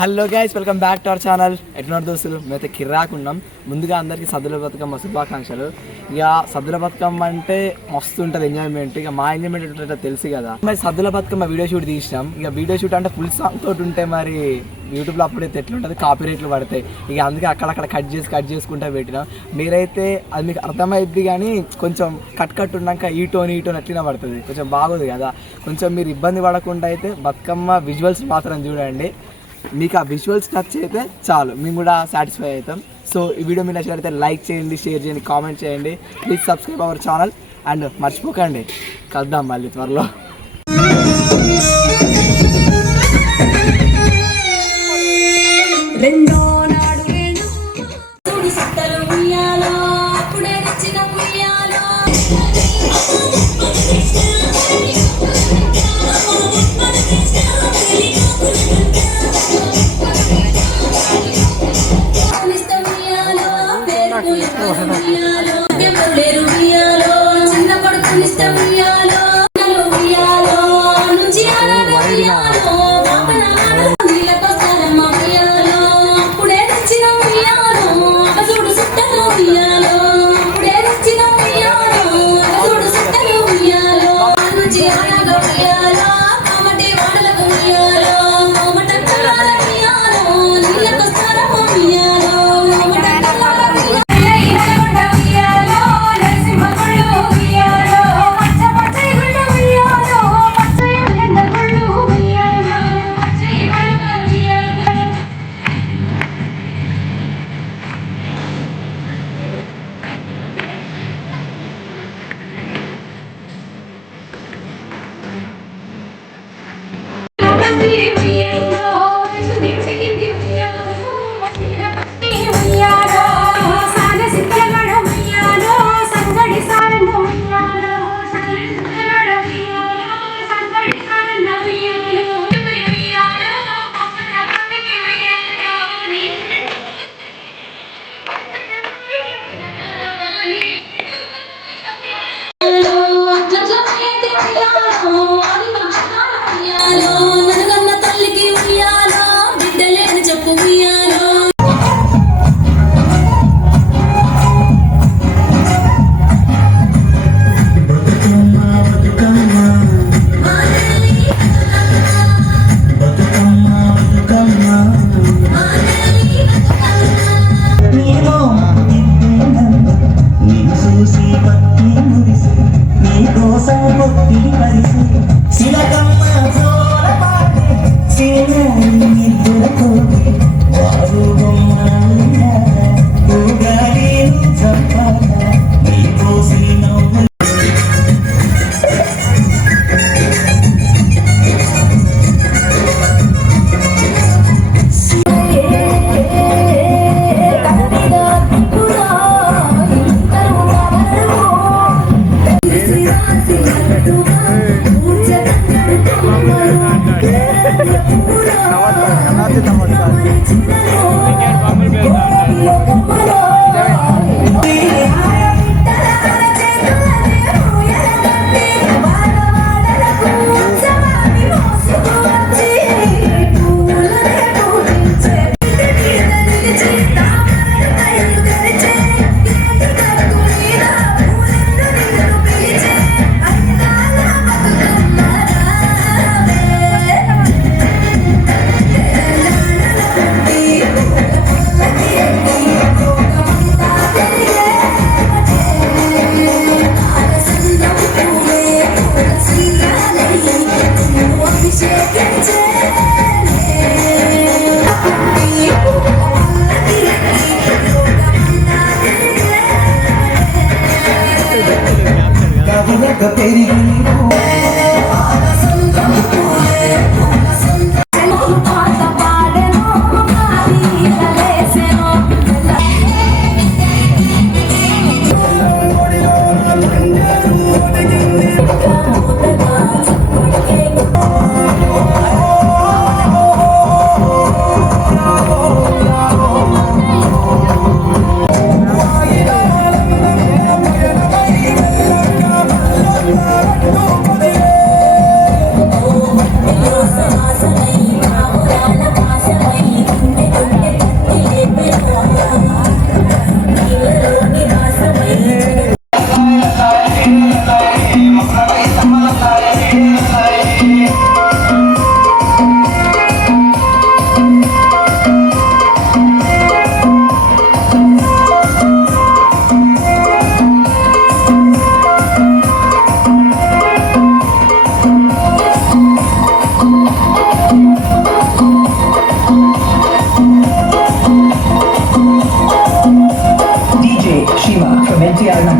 Hello guys welcome back to our channel ఎట్లున్నారు దోస్తులు? మేమైతే కిరాకున్నాం ముందుగా అందరికీ సద్దుల బతుకమ్మ శుభాకాంక్షలు. ఇక సద్దుల బతుకమ్మ అంటే మస్తు ఉంటుంది ఎంజాయ్మెంట్ ఇక మా ఎంజాయ్మెంట్ ఏంటంటే తెలుసు కదా. మరి సద్దుల బతుకమ్మ వీడియో షూట్ తీసినాం. ఇక వీడియో షూట్ అంటే ఫుల్ సాంగ్ తోటి ఉంటే మరి యూట్యూబ్లో అప్పుడే ఎట్లుంటుంది? కాపీ రేట్లు పడతాయి. ఇక అందుకే అక్కడక్కడ కట్ చేసి కట్ చేసుకుంటా పెట్టినాం. మీరైతే అది మీకు అర్థమైద్ది కానీ కొంచెం కట్ కట్ ఉన్నాక ఈ టోన్ ఈ టోన్ అట్లనే పడుతుంది. కొంచెం బాగోదు కదా. కొంచెం మీరు ఇబ్బంది పడకుండా అయితే బతుకమ్మ విజువల్స్ మాత్రం చూడండి. మీకు ఆ విజువల్స్ టచ్ అయితే చాలు. మేము కూడా సాటిస్ఫై అవుతాం. సో ఈ వీడియో మీరు నచ్చినట్లయితే లైక్ చేయండి షేర్ చేయండి కామెంట్ చేయండి. Please subscribe our channel and మర్చిపోకండి. కలుద్దాం మళ్ళీ త్వరలో.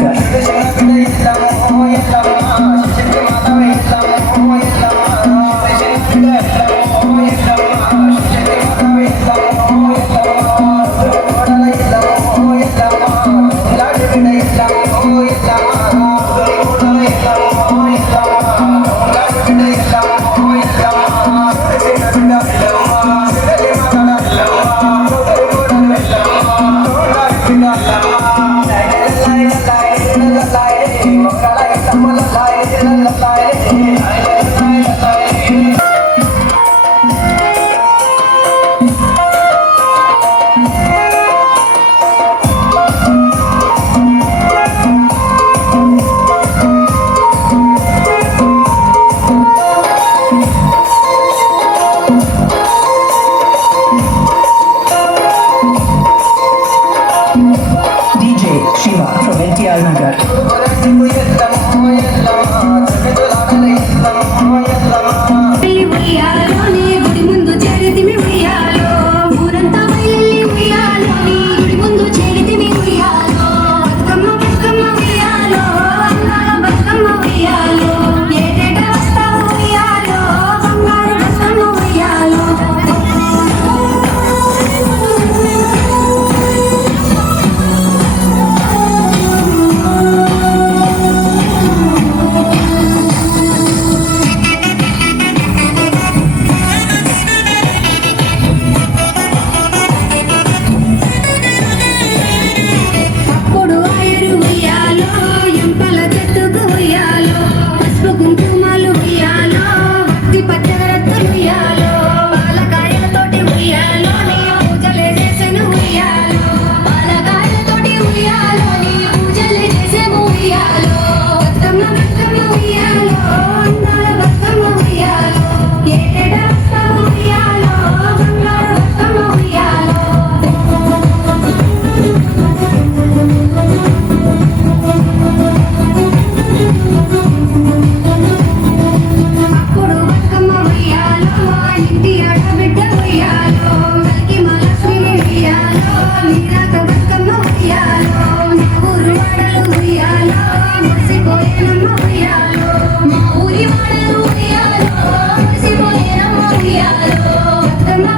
Oh, yeah.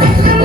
Thank you.